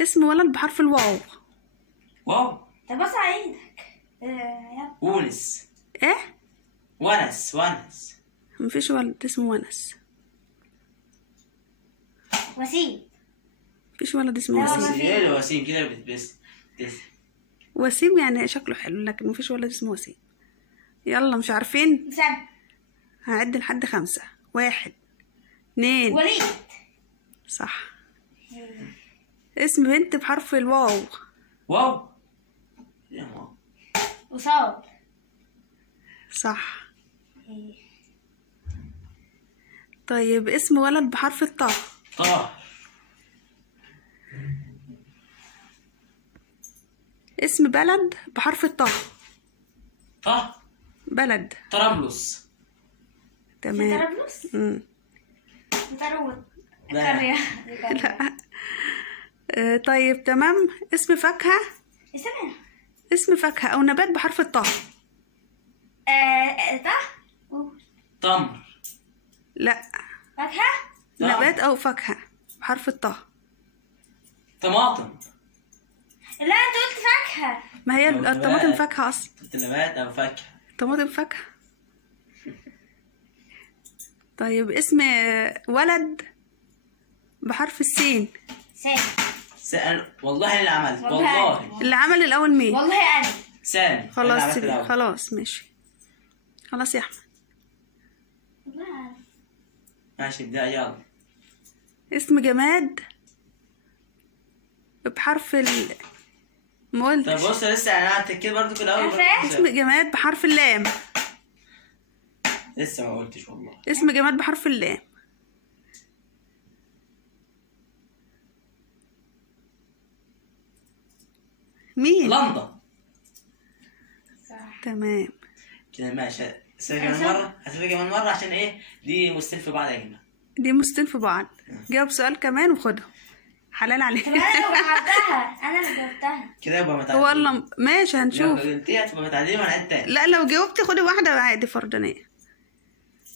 اسم ولد بحرف الواو. واو. طب بص على ايدك. يلا. ونس. ايه؟ ونس. مفيش ولد اسمه ونس. وسيم. مفيش ولد اسمه لا، وسيم. ايه اللي وسيم كده بس. وسيم يعني شكله حلو، لكن مفيش ولد اسمه وسيم. يلا مش عارفين؟ سام. هعد لحد 5. 1 2. وليد. صح. اسم بنت بحرف الواو. واو. يا واو. وصاد. صح. طيب اسم ولد بحرف الطاء. طاهر. اسم بلد بحرف الطاء. بلد. طرابلس. تمام. طرابلس. طرابلس. لا. قرية. لا. طيب تمام. اسم فاكهة. اسمها. اسم فاكهة أو نبات بحرف الطاء. تمر. لا. فاكهة. نبات أو فاكهة بحرف الطاء. طماطم. لا انت قلت فاكهة. ما هي أو الطماطم نبات. فاكهة أصلا. نبات او فاكهه. طماطم فاكهة. طيب اسم ولد بحرف السين. سامي. والله انا اللي عملت. والله. والله اللي عمل الأول مين؟ والله انا. سامي. خلاص أنا عملت سيبي. الأول. خلاص ماشي. خلاص يا أحمد. والله انا. ماشي ابدا يلا. اسم جماد بحرف ما طب قلتش. بص لسه انا قعدت كده برضه في الاول. اسم جماد بحرف اللام. لسه ما قلتش والله. اسم جماد بحرف اللام. مين؟ لندا. تمام. كده ماشي. هسيبها كمان مرة عشان ايه دي مستين في بعض يا جماعة. دي مستين في بعض. جاوب سؤال كمان وخدهم. حلال عليك. طب انا اللي جاوبتها. انا اللي جاوبتها. كده يبقى متعادلين. والله ماشي لو هنشوف. قلتيها تبقى متعادلين وهنعيد تاني. لا لو جاوبتي خدي واحدة عادي فردانية.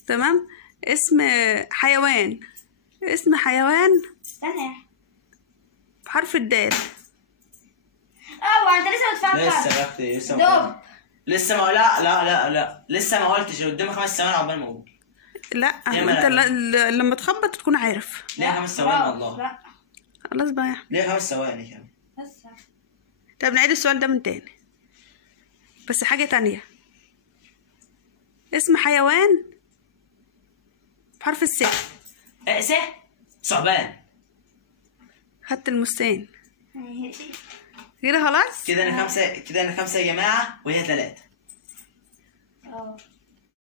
تمام. اسم حيوان. اسم حيوان استنى. بحرف الدال. وانت لسه بتفكر. لسه يا اختي لسه ما دب. قلت. لسه ما لا لسه ما قلتش. قدامي 5 ثواني عقبال ما اقول. لا انت لما تخبط تكون عارف. ليه 5 ثواني والله. لا. خلاص بقى يا أحمد. ليه 5 ثواني كمان. بس. طب نعيد السؤال ده من تاني بس حاجة تانية. اسم حيوان بحرف الس. ثعبان. خدت المستين كده خلاص. كده انا 5 يا جماعة وهي 3.